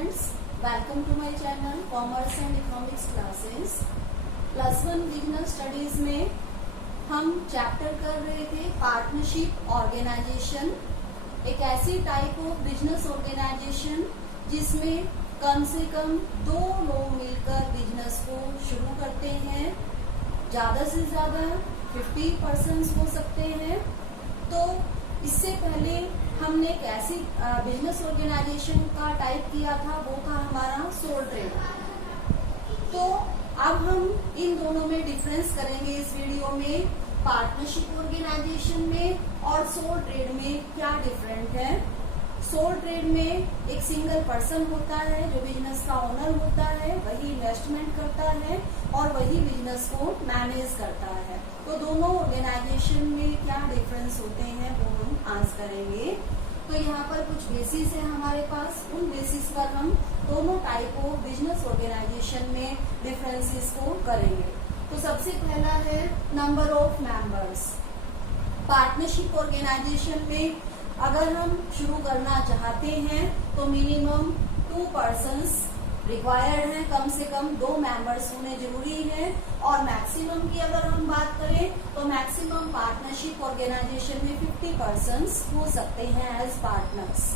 students, welcome to my channel Commerce and Economics Classes। +1 business studies में हम chapter कर रहे थे पार्टनरशिप ऑर्गेनाइजेशन, एक ऐसी टाइप ऑफ बिजनेस ऑर्गेनाइजेशन जिसमें कम से कम 2 लोग मिलकर बिजनेस को शुरू करते हैं, ज्यादा से ज्यादा 50 पर्सन्स हो सकते हैं। तो इससे पहले हमने एक ऐसी बिजनेस ऑर्गेनाइजेशन का टाइप किया था, वो था हमारा सोल ट्रेड। तो अब हम इन दोनों में डिफरेंस करेंगे इस वीडियो में, पार्टनरशिप ऑर्गेनाइजेशन में और सोल ट्रेड में क्या डिफरेंट है। सोल ट्रेड में एक सिंगल पर्सन होता है जो बिजनेस का ओनर होता है, वही इन्वेस्टमेंट करता है और वही बिजनेस को मैनेज करता है। तो दोनों ऑर्गेनाइजेशन में क्या डिफरेंस होते हैं वो हम आज करेंगे। तो यहाँ पर कुछ बेसिस है हमारे पास, उन बेसिस पर हम दोनों टाइप ऑफ बिजनेस ऑर्गेनाइजेशन में डिफरेंसेस को करेंगे। तो सबसे पहला है number of members. Partnership organization में अगर हम शुरू करना चाहते हैं तो मिनिमम 2 पर्सन्स रिक्वायर्ड है, कम से कम 2 मेंबर्स होने जरूरी है। और मैक्सिमम की अगर हम बात करें तो मैक्सिमम पार्टनरशिप ऑर्गेनाइजेशन में 50 पर्सन्स हो सकते हैं as partners.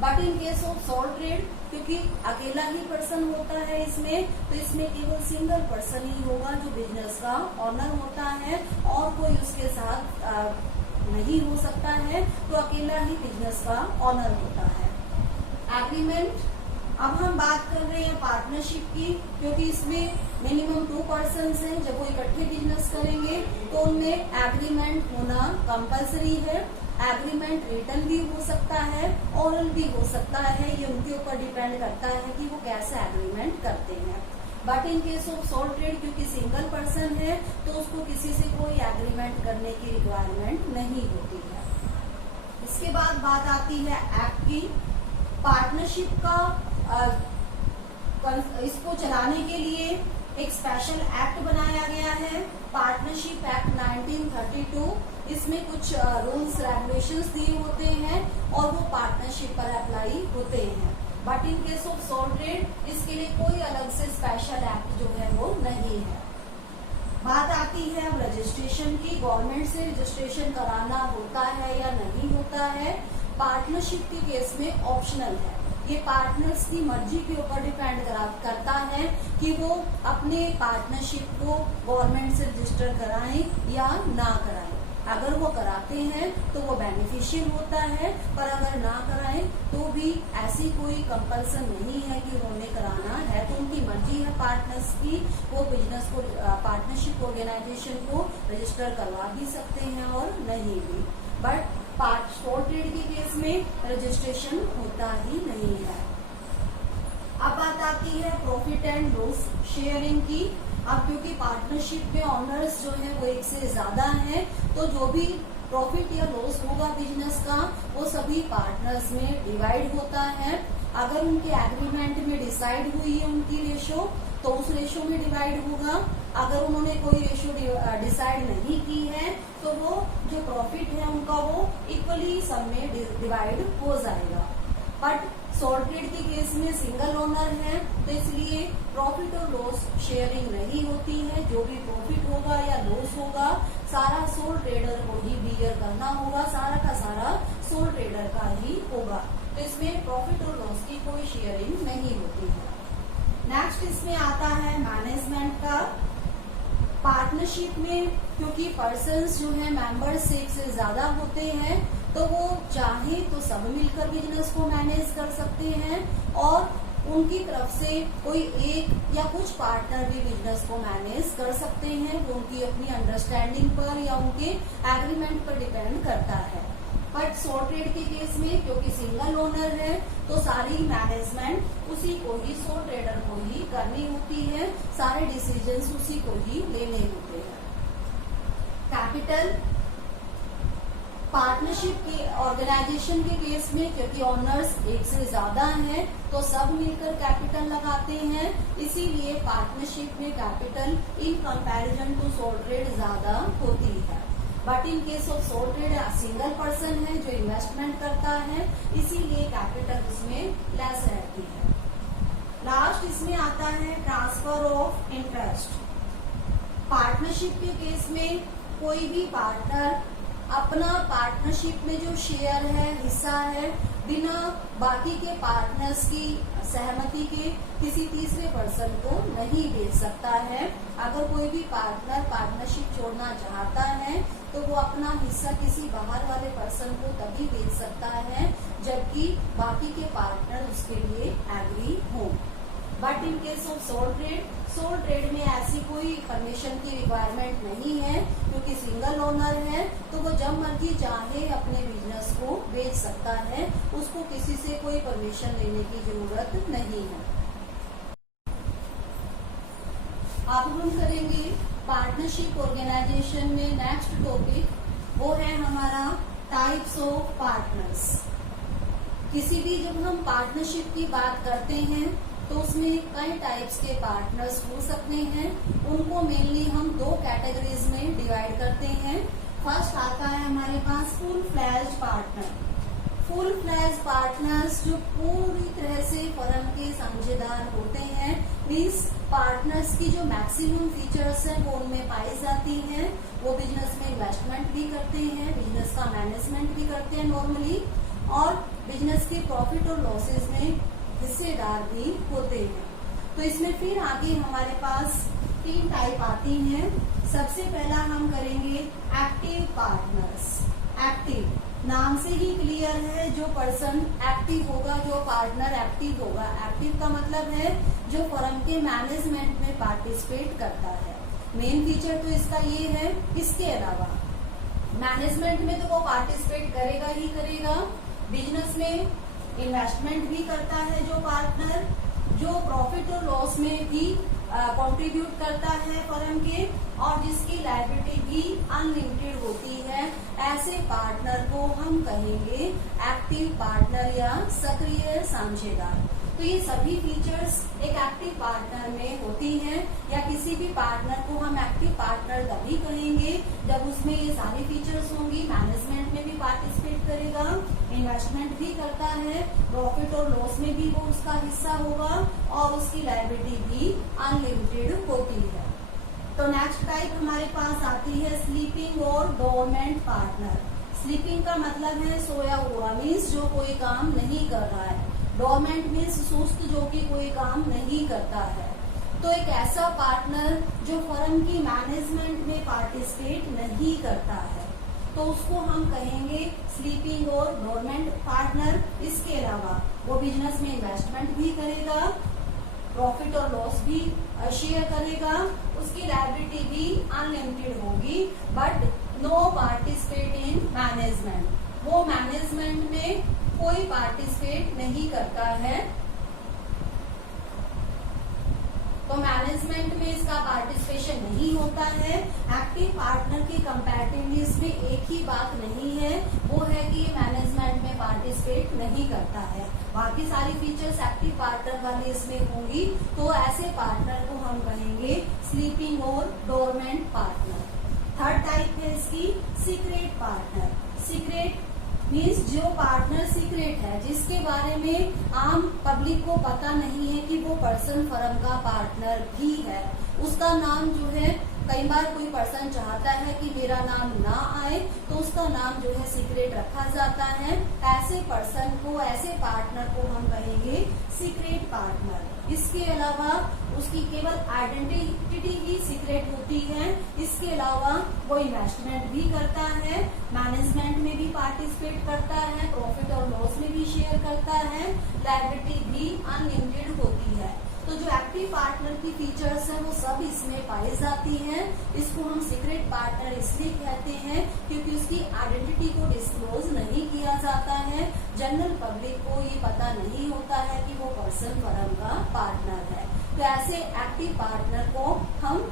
But in case of sole trade, क्योंकि अकेला ही पर्सन होता है इसमें, तो इसमें केवल सिंगल पर्सन ही होगा जो बिजनेस का ऑनर होता है और कोई उसके साथ नहीं हो सकता है, तो अकेला ही बिजनेस का ऑनर होता है। एग्रीमेंट, अब हम बात कर रहे हैं पार्टनरशिप की, क्योंकि इसमें मिनिमम 2 पर्सन्स हैं। जब वो इकट्ठे बिजनेस करेंगे तो उनमें एग्रीमेंट होना कंपलसरी है। एग्रीमेंट रिटन भी हो सकता है, ओरल भी हो सकता है, ये उनके ऊपर डिपेंड करता है कि वो कैसे एग्रीमेंट करते हैं। But in case of sole trade, क्योंकि सिंगल पर्सन है तो उसको किसी से कोई एग्रीमेंट करने की रिक्वायरमेंट नहीं होती है। इसके बाद बात आती है एक्ट की। पार्टनरशिप का इसको चलाने के लिए एक स्पेशल एक्ट बनाया गया है, पार्टनरशिप एक्ट 1932। इसमें कुछ रूल्स रेगुलेशंस दिए होते हैं और वो पार्टनरशिप पर अप्लाई होते हैं। But in case of sole trade इसके लिए कोई अलग से स्पेशल एक्ट जो है वो नहीं है। बात आती है अब रजिस्ट्रेशन की। गवर्नमेंट से रजिस्ट्रेशन कराना होता है या नहीं होता है। पार्टनरशिप के केस में ऑप्शनल है, ये पार्टनर्स की मर्जी के ऊपर डिपेंड करता है कि वो अपने पार्टनरशिप को गवर्नमेंट से रजिस्टर कराएं या ना कराएं। अगर वो कराते हैं तो वो बेनिफिशियल होता है, पर अगर ना कराएं तो भी ऐसी कोई कंपल्सन नहीं है कि उन्होंने कराना है, तो उनकी मर्जी है पार्टनर्स की। वो बिजनेस को, पार्टनरशिप ऑर्गेनाइजेशन को रजिस्टर करवा भी सकते हैं और नहीं भी। बट सोल ट्रेड के केस में रजिस्ट्रेशन होता ही नहीं है। अब बात आती है प्रॉफिट एंड लॉस शेयरिंग की। अब क्योंकि पार्टनरशिप में ऑनर्स जो है वो एक से ज्यादा हैं, तो जो भी प्रॉफिट या लॉस होगा बिजनेस का वो सभी पार्टनर्स में डिवाइड होता है। अगर उनके एग्रीमेंट में डिसाइड हुई है उनकी रेशो, तो उस रेशो में डिवाइड होगा। अगर उन्होंने कोई रेशो डिसाइड नहीं की है तो वो जो प्रॉफिट है उनका वो इक्वली सब में डिवाइड हो जाएगा। बट सोल ट्रेड के केस में सिंगल ओनर है, तो इसलिए प्रॉफिट और लॉस शेयरिंग नहीं होती है। जो भी प्रॉफिट होगा या लॉस होगा सारा सोल ट्रेडर को ही बियर करना होगा, सारा का सारा सोल ट्रेडर का ही होगा। तो इसमें प्रॉफिट और लॉस की कोई शेयरिंग नहीं होती है। नेक्स्ट इसमें आता है मैनेजमेंट का। पार्टनरशिप में क्योंकि पर्सन्स जो है मेंबर्स एक से ज्यादा होते हैं, तो वो चाहे तो सब मिलकर बिजनेस को मैनेज कर सकते हैं और उनकी तरफ से कोई एक या कुछ पार्टनर भी बिजनेस को मैनेज कर सकते हैं। वो उनकी अपनी अंडरस्टैंडिंग पर या उनके एग्रीमेंट पर डिपेंड करता है। बट सोल ट्रेड के केस में क्योंकि सिंगल ओनर है तो सारी मैनेजमेंट उसी को ही, सोल ट्रेडर को ही करनी होती है, सारे डिसीजंस उसी को ही लेने होते हैं। कैपिटल, पार्टनरशिप के ऑर्गेनाइजेशन के केस में क्योंकि ऑनर्स एक से ज्यादा हैं तो सब मिलकर कैपिटल लगाते हैं, इसीलिए पार्टनरशिप में capital in comparison to sole trade ज्यादा होती है। But in case of sole trade single person है जो इन्वेस्टमेंट करता है, इसीलिए कैपिटल उसमें लेस रहती है। है ट्रांसफर ऑफ इंटरेस्ट। पार्टनरशिप के केस में कोई भी पार्टनर अपना पार्टनरशिप में जो शेयर है, हिस्सा है, बिना बाकी के पार्टनर्स की सहमति के किसी तीसरे पर्सन को नहीं बेच सकता है। अगर कोई भी पार्टनर पार्टनरशिप छोड़ना चाहता है तो वो अपना हिस्सा किसी बाहर वाले पर्सन को तभी बेच सकता है जबकि बाकी के पार्टनर उसके लिए एग्री हो। But in case of sole trade में ऐसी कोई परमिशन की रिक्वायरमेंट नहीं है, क्योंकि सिंगल ओनर है तो वो जब मर्जी चाहे अपने बिजनेस को बेच सकता है, उसको किसी से कोई परमिशन लेने की जरूरत नहीं है। अब हम करेंगे पार्टनरशिप ऑर्गेनाइजेशन में नेक्स्ट टॉपिक, वो है हमारा टाइप्स ऑफ पार्टनर्स। किसी भी जब हम पार्टनरशिप की बात करते हैं तो उसमें कई टाइप्स के पार्टनर्स हो सकते हैं। उनको मेनली हम दो कैटेगरीज में डिवाइड करते हैं। फर्स्ट आता है हमारे पास full fledged partner. Full fledged partners जो पूरी तरह से फर्म के साझेदार होते हैं, मीन्स पार्टनर्स की जो मैक्सिमम फीचर्स हैं वो उनमें पाई जाती हैं। वो बिजनेस में इन्वेस्टमेंट भी करते हैं, बिजनेस का मैनेजमेंट भी करते हैं नॉर्मली, और बिजनेस के प्रॉफिट और लॉसेज में हिस्सेदार भी होते हैं। तो इसमें फिर आगे हमारे पास 3 टाइप आती हैं। सबसे पहला हम करेंगे एक्टिव पार्टनर्स। एक्टिव नाम से ही क्लियर है, जो पर्सन एक्टिव होगा, जो पार्टनर एक्टिव होगा। एक्टिव का मतलब है जो फर्म के मैनेजमेंट में पार्टिसिपेट करता है। मेन फीचर तो इसका ये है। इसके अलावा मैनेजमेंट में तो वो पार्टिसिपेट करेगा ही करेगा, बिजनेस में इन्वेस्टमेंट भी करता है जो पार्टनर, जो प्रॉफिट और लॉस में भी कंट्रीब्यूट करता है फर्म के, और जिसकी लायबिलिटी भी अनलिमिटेड होती है। ऐसे पार्टनर को हम कहेंगे एक्टिव पार्टनर या सक्रिय साझेदार। तो ये सभी फीचर्स एक एक्टिव पार्टनर में होती हैं, या किसी भी पार्टनर को हम एक्टिव पार्टनर तभी कहेंगे जब उसमें ये सारी फीचर्स होंगी। मैनेजमेंट में भी पार्टिसिपेट करेगा, इन्वेस्टमेंट भी करता है, प्रॉफिट और लॉस में भी वो उसका हिस्सा होगा, और उसकी लायबिलिटी भी अनलिमिटेड होती है। तो नेक्स्ट टाइप हमारे पास आती है स्लीपिंग और डोरमेंट पार्टनर। स्लीपिंग का मतलब है सोया हुआ, मीन्स जो कोई काम नहीं कर रहा है। डोरमेंट मीन्स सुस्त, जो कि कोई काम नहीं करता है। तो एक ऐसा पार्टनर जो फर्म की मैनेजमेंट में पार्टिसिपेट नहीं करता है, तो उसको हम कहेंगे स्लीपिंग और डोरमेंट पार्टनर। इसके अलावा वो बिजनेस में इन्वेस्टमेंट भी करेगा, प्रॉफिट और लॉस भी शेयर करेगा, उसकी लायबिलिटी भी अनलिमिटेड होगी, but no participate in management. वो मैनेजमेंट में कोई पार्टिसिपेट नहीं करता है। तो मैनेजमेंट में इसका पार्टिसिपेशन नहीं होता है। एक्टिव पार्टनर के कंपैरेटिवली इसमें एक ही बात नहीं है, वो है कि ये मैनेजमेंट में पार्टिसिपेट नहीं करता है। बाकी सारी फीचर्स एक्टिव पार्टनर वाली इसमें होंगी। तो ऐसे पार्टनर को हम कहेंगे स्लीपिंग और डोरमेंट पार्टनर। थर्ड टाइप है इसकी सीक्रेट पार्टनर। सीक्रेट मीन्स जो पार्टनर सीक्रेट है, जिसके बारे में आम पब्लिक को पता नहीं है कि वो पर्सन फर्म का पार्टनर भी है। उसका नाम जो है, कई बार कोई पर्सन चाहता है कि मेरा नाम ना आए, तो उसका नाम जो है सीक्रेट रखा जाता है। ऐसे पर्सन को, ऐसे पार्टनर को हम कहेंगे सीक्रेट पार्टनर। इसके अलावा उसकी केवल आइडेंटिटी ही सीक्रेट होती है। इसके अलावा वो इन्वेस्टमेंट भी करता है, मैनेजमेंट में भी पार्टिसिपेट करता है, प्रॉफिट और लॉस में भी शेयर करता है, लायबिलिटी भी अनलिमिटेड होती है। तो जो एक्टिव पार्टनर की फीचर्स हैं वो सब इसमें पाई जाती हैं। इसको हम सीक्रेट पार्टनर इसलिए कहते हैं क्योंकि उसकी आइडेंटिटी को डिस्क्लोज नहीं किया जाता है। जनरल पब्लिक को ये पता नहीं होता है कि वो पर्सन फर्म का पार्टनर है। तो ऐसे एक्टिव पार्टनर को हम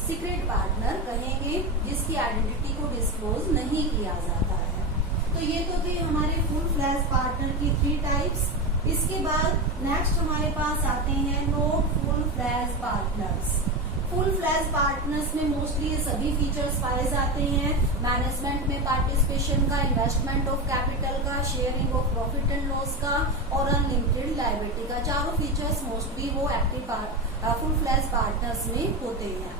सीक्रेट पार्टनर कहेंगे, जिसकी आइडेंटिटी को डिस्क्लोज नहीं किया जाता है। तो ये तो थे हमारे फुल फ्लैश पार्टनर की 3 टाइप्स। इसके बाद नेक्स्ट हमारे पास आते हैं not full flash partners. Full fledge partners में मोस्टली ये सभी फीचर्स पाए जाते हैं। मैनेजमेंट में पार्टिसिपेशन का, इन्वेस्टमेंट ऑफ कैपिटल का, sharing of profit and loss का और अनलिमिटेड लायबिलिटी का। चारों फीचर्स मोस्टली वो एक्टिव फुल फ्लैज पार्टनर्स में होते हैं।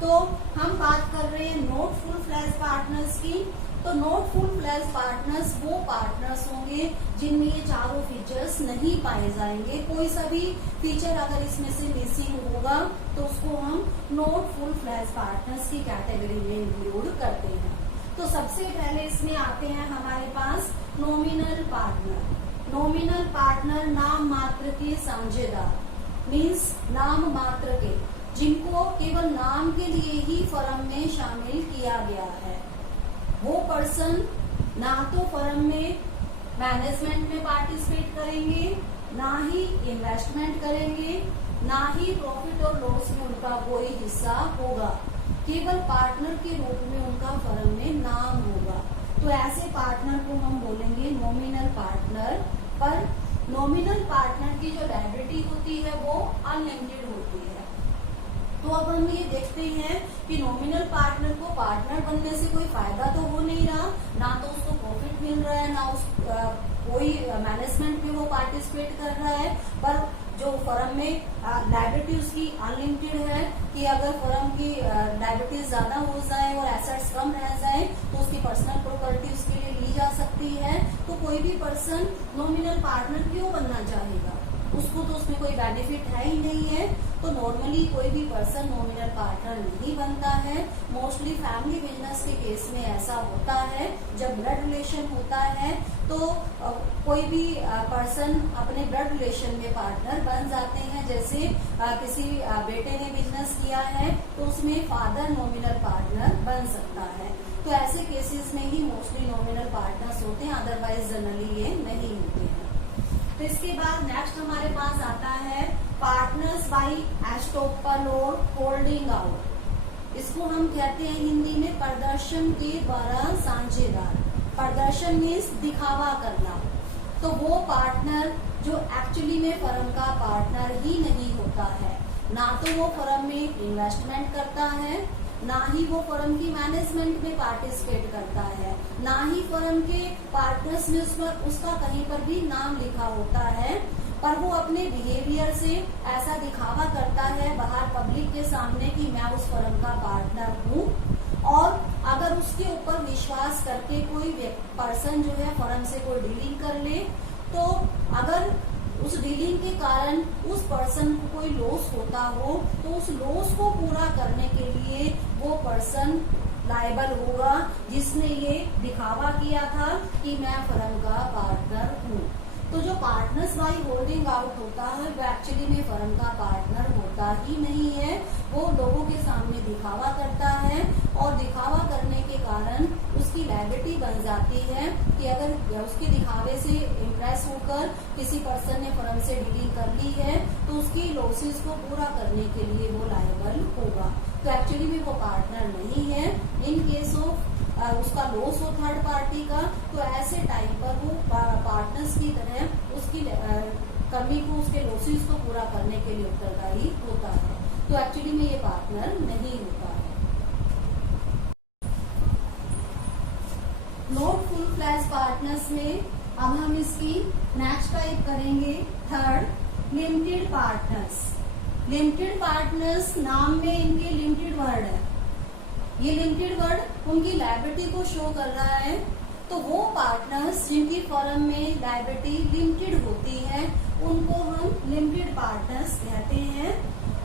तो हम बात कर रहे हैं नॉट फुल फ्लैज पार्टनर्स की। तो नॉट फुल फ्लैज पार्टनर्स वो पार्टनर्स होंगे जिनमें ये चारों फीचर्स नहीं पाए जाएंगे। कोई सा भी फीचर अगर इसमें से मिसिंग होगा तो उसको हम नॉट फुल फ्लैज पार्टनर्स की कैटेगरी में इंक्लूड करते हैं। तो सबसे पहले इसमें आते हैं हमारे पास नॉमिनल पार्टनर। नॉमिनल पार्टनर नाम मात्र के साझेदार, मीन्स नाम मात्र के, जिनको केवल नाम के लिए ही फर्म में शामिल किया गया है। वो पर्सन ना तो फर्म में मैनेजमेंट में पार्टिसिपेट करेंगे, ना ही इन्वेस्टमेंट करेंगे, ना ही प्रॉफिट और लॉस में उनका कोई हिस्सा होगा। केवल पार्टनर के रूप में उनका फर्म में नाम होगा। तो ऐसे पार्टनर को हम बोलेंगे नॉमिनल पार्टनर। पर नॉमिनल पार्टनर की जो लायबिलिटी होती है वो अनलिमिटेड होती है। तो अब हम ये देखते हैं कि नॉमिनल पार्टनर को पार्टनर बनने से कोई फायदा तो हो नहीं रहा, ना तो उसको प्रॉफिट मिल रहा है, ना उस कोई मैनेजमेंट में वो पार्टिसिपेट कर रहा है। पर जो फर्म में लायबिलिटी उसकी अनलिमिटेड है कि अगर फर्म की लायबिलिटीज ज्यादा हो जाए और एसेट्स कम रह जाए तो उसकी पर्सनल प्रॉपर्टी उसके लिए ली जा सकती है। तो कोई भी पर्सन नॉमिनल पार्टनर क्यों बनना चाहेगा? उसको तो उसमें कोई बेनिफिट है ही नहीं है। तो नॉर्मली कोई भी पर्सन नॉमिनल पार्टनर नहीं बनता है। मोस्टली फैमिली बिजनेस के केस में ऐसा होता है। जब ब्लड रिलेशन होता है तो कोई भी पर्सन अपने ब्लड रिलेशन में पार्टनर बन जाते हैं। जैसे किसी बेटे ने बिजनेस किया है तो उसमें फादर नॉमिनल पार्टनर बन सकता है। तो ऐसे केसेस में ही मोस्टली नॉमिनल पार्टनर्स होते हैं, अदरवाइज जनरली ये नहीं होते हैं। तो इसके बाद नेक्स्ट हमारे पास आता है पार्टनर्स बाय एस्टोपल और होल्डिंग आउट। इसको हम कहते हैं हिंदी में प्रदर्शन के द्वारा साझेदार। प्रदर्शन मीन्स दिखावा करना। तो वो पार्टनर जो एक्चुअली में फर्म का पार्टनर ही नहीं होता है, ना तो वो फर्म में इन्वेस्टमेंट करता है, ना ही वो फर्म की मैनेजमेंट में पार्टिसिपेट करता है, ना ही फर्म के पार्टनर्स में उसका कहीं पर भी नाम लिखा होता है। पर वो अपने बिहेवियर से ऐसा दिखावा करता है बाहर पब्लिक के सामने कि मैं उस फर्म का पार्टनर हूँ। और अगर उसके ऊपर विश्वास करके कोई पर्सन जो है फर्म से कोई डीलिंग कर ले, तो अगर उस डीलिंग के कारण उस पर्सन को कोई लॉस होता हो तो उस लॉस को पूरा करने के लिए वो पर्सन लायबल होगा जिसने ये दिखावा किया था कि मैं फर्म का पार्टनर हूँ। तो जो पार्टनर्स बाय होल्डिंग आउट होता है वो एक्चुअली में फर्म का पार्टनर होता ही नहीं है। वो लोगों के सामने दिखावा करता है और दिखावा करने के कारण उसकी लायबिलिटी बन जाती है कि अगर उसके दिखावे से इम्प्रेस होकर किसी पर्सन ने फर्म से डीलिंग कर ली है तो उसकी लॉसेस को पूरा करने के लिए वो लायबल होगा। तो एक्चुअली में वो पार्टनर नहीं है। इन केस ऑफ उसका लॉस हो थर्ड पार्टी का, तो ऐसे टाइम पर वो पार्टनर्स की तरह उसकी कमी को, उसके लॉसेस को पूरा करने के लिए उत्तरदायी होता है। तो एक्चुअली में ये पार्टनर नहीं होता है। नॉट फुल फ्लैज पार्टनर्स में अब हम इसकी नेक्स्ट टाइप करेंगे third, limited partners. Limited partners नाम में इनके लिमिटेड वर्ड है। ये लिमिटेड वर्ड उनकी लायबिलिटी को शो कर रहा है। तो वो पार्टनर्स जिनकी फर्म में लायबिलिटी लिमिटेड होती है उनको हम लिमिटेड पार्टनर्स कहते हैं।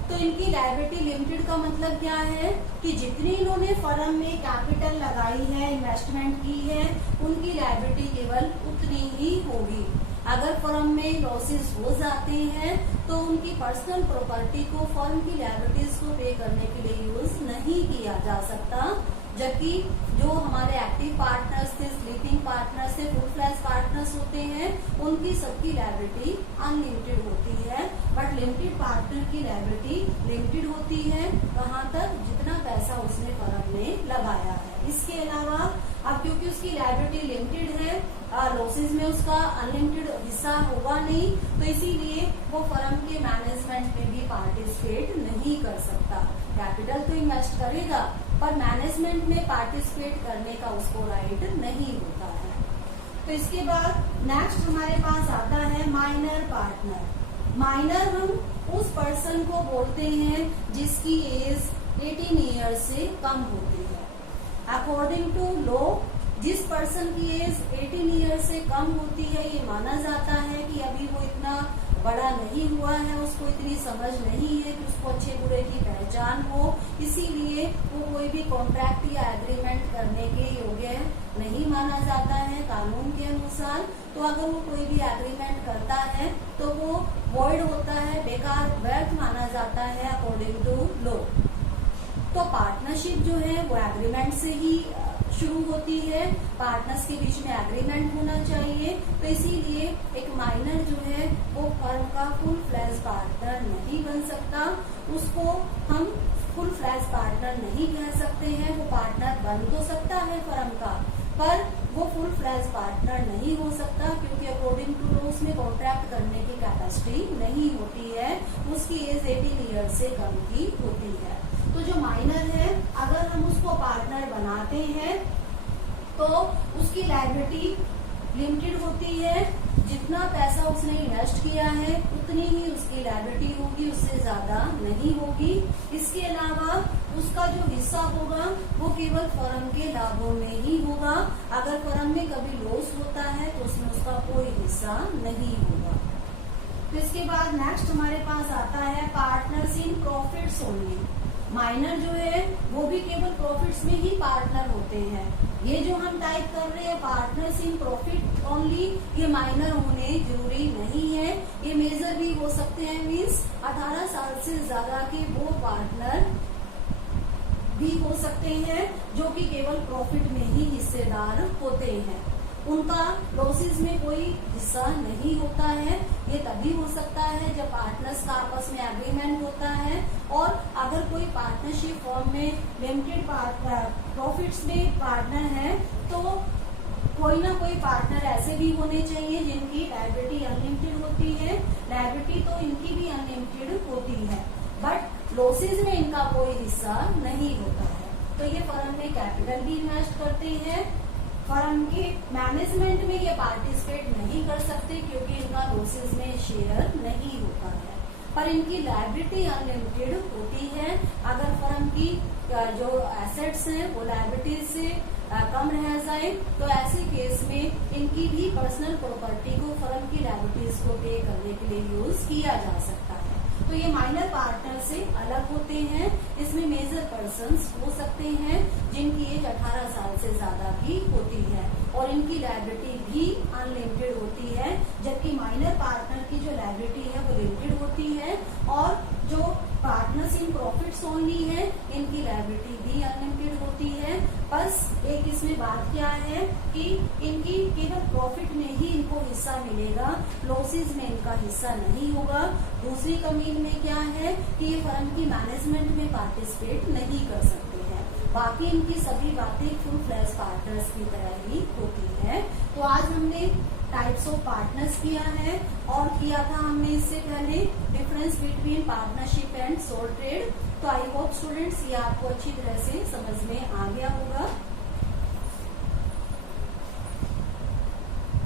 तो इनकी लायबिलिटी लिमिटेड का मतलब क्या है कि जितनी इन्होंने फर्म में कैपिटल लगाई है, इन्वेस्टमेंट की है, उनकी लायबिलिटी केवल उतनी ही होगी। अगर फर्म में लॉसेस हो जाते हैं तो उनकी पर्सनल प्रॉपर्टी को फर्म की लायबिलिटीज को पे करने के लिए यूज नहीं किया जा सकता। जबकि जो हमारे एक्टिव पार्टनर्स थे, स्लीपिंग पार्टनर्स थे, फुल फ्लैज पार्टनर्स होते हैं, उनकी सबकी लायबिलिटी अनलिमिटेड होती है। बट लिमिटेड पार्टनर की लायबिलिटी लिमिटेड होती है, कहाँ तक? जितना पैसा उसने फर्म में लगाया है। इसके अलावा अब क्योंकि उसकी लायबिलिटी लिमिटेड है लॉसेज में उसका अनलिमिटेड हिस्सा होगा नहीं, तो इसीलिए वो फर्म के मैनेजमेंट में भी पार्टिसिपेट नहीं कर सकता। कैपिटल तो इन्वेस्ट करेगा पर मैनेजमेंट में पार्टिसिपेट करने का उसको राइट नहीं होता है। तो इसके बाद नेक्स्ट हमारे पास आता है माइनर पार्टनर। माइनर हम उस पर्सन को बोलते हैं जिसकी एज 18 ईयर से कम होती है। अकॉर्डिंग टू लॉ जिस पर्सन की एज 18 ईयर से कम होती है ये माना जाता है कि अभी वो इतना बड़ा नहीं हुआ है, उसको इतनी समझ नहीं है कि उसको अच्छे बुरे की पहचान हो, इसीलिए वो कोई भी कॉन्ट्रैक्ट या एग्रीमेंट करने के योग्य नहीं माना जाता है कानून के अनुसार। तो अगर वो कोई भी एग्रीमेंट करता है तो वो वॉइड होता है, बेकार व्यर्थ माना जाता है अकॉर्डिंग टू लॉ। तो पार्टनरशिप जो है वो एग्रीमेंट से ही शुरू होती है, पार्टनर्स के बीच में एग्रीमेंट होना चाहिए। तो इसीलिए एक माइनर जो है वो फर्म का फुल फ्लैश पार्टनर नहीं बन सकता, उसको हम फुल फ्लैश पार्टनर नहीं कह सकते हैं। वो पार्टनर बन तो सकता है फर्म का, पर वो फुल फ्लैश पार्टनर नहीं हो सकता क्योंकि अकॉर्डिंग टू लॉ उसमें कॉन्ट्रैक्ट करने की कैपेसिटी नहीं होती है, उसकी एज 18 ईयर से कम की होती है। तो जो माइनर है अगर हम उसको पार्टनर बनाते हैं तो उसकी लायबिलिटी लिमिटेड होती है, जितना पैसा उसने इन्वेस्ट किया है उतनी ही उसकी लायबिलिटी होगी, उससे ज्यादा नहीं होगी। इसके अलावा उसका जो हिस्सा होगा वो केवल फर्म के लाभों में ही होगा। अगर फर्म में कभी लॉस होता है तो उसमें उसका कोई हिस्सा नहीं होगा। तो इसके बाद नेक्स्ट हमारे पास आता है partners in profits only. Minor जो है वो भी केवल प्रॉफिट्स में ही पार्टनर होते हैं। ये जो हम टाइप कर रहे हैं पार्टनर्स इन प्रॉफिट ओनली, ये माइनर होने जरूरी नहीं है, ये मेजर भी हो सकते हैं। मीन्स 18 साल से ज्यादा के वो पार्टनर भी हो सकते हैं जो कि केवल प्रॉफिट में ही हिस्सेदार होते हैं, उनका लॉसेज में कोई हिस्सा नहीं होता है। ये तभी हो सकता है जब पार्टनर्स का आपस में एग्रीमेंट होता है। और अगर कोई पार्टनरशिप फॉर्म में लिमिटेड प्रॉफिट्स में पार्टनर है तो कोई ना कोई पार्टनर ऐसे भी होने चाहिए जिनकी लायबिलिटी अनलिमिटेड होती है। लायबिलिटी तो इनकी भी अनलिमिटेड होती है बट लॉसेज में इनका कोई हिस्सा नहीं होता है। तो ये फर्म में कैपिटल भी इन्वेस्ट करते हैं, फर्म के मैनेजमेंट में ये पार्टिसिपेट नहीं कर सकते क्योंकि इनका लॉसेज में शेयर नहीं होता है, पर इनकी लायबिलिटी अनलिमिटेड होती है। अगर फर्म की जो एसेट्स हैं वो लायबिलिटी से कम रह जाए तो ऐसे केस में इनकी भी पर्सनल प्रॉपर्टी को फर्म की लायबिलिटीज को पे करने के लिए यूज किया जा सकता है। तो ये माइनर पार्टनर से अलग होते हैं। इसमें मेजर पर्सन्स हो सकते हैं जिनकी एज 18 साल से ज्यादा की होती है और इनकी लायबिलिटी भी अनलिमिटेड होती है, जबकि माइनर पार्टनर की जो लायबिलिटी है वो लिमिटेड होती है। और जो पार्टनर्स इन प्रॉफिट्स ओनली है इनकी लायबिलिटी भी अनलिमिटेड होती है। बस एक इसमें बात क्या है कि इनकी केवल प्रॉफिट में ही इनको हिस्सा मिलेगा, लॉसेज में इनका हिस्सा नहीं होगा। दूसरी कमी इनमें क्या है कि ये फर्म की मैनेजमेंट में पार्टिसिपेट नहीं कर सकते हैं। बाकी इनकी सभी बातें फुल फ्लैश पार्टनर्स की तरह ही होती है। तो आज हमने टाइप्स ऑफ पार्टनर्स किया है और किया था हमने इससे पहले difference between partnership and sole trade. तो आई होप स्टूडेंट्स ये आपको अच्छी तरह से समझ में आ गया होगा।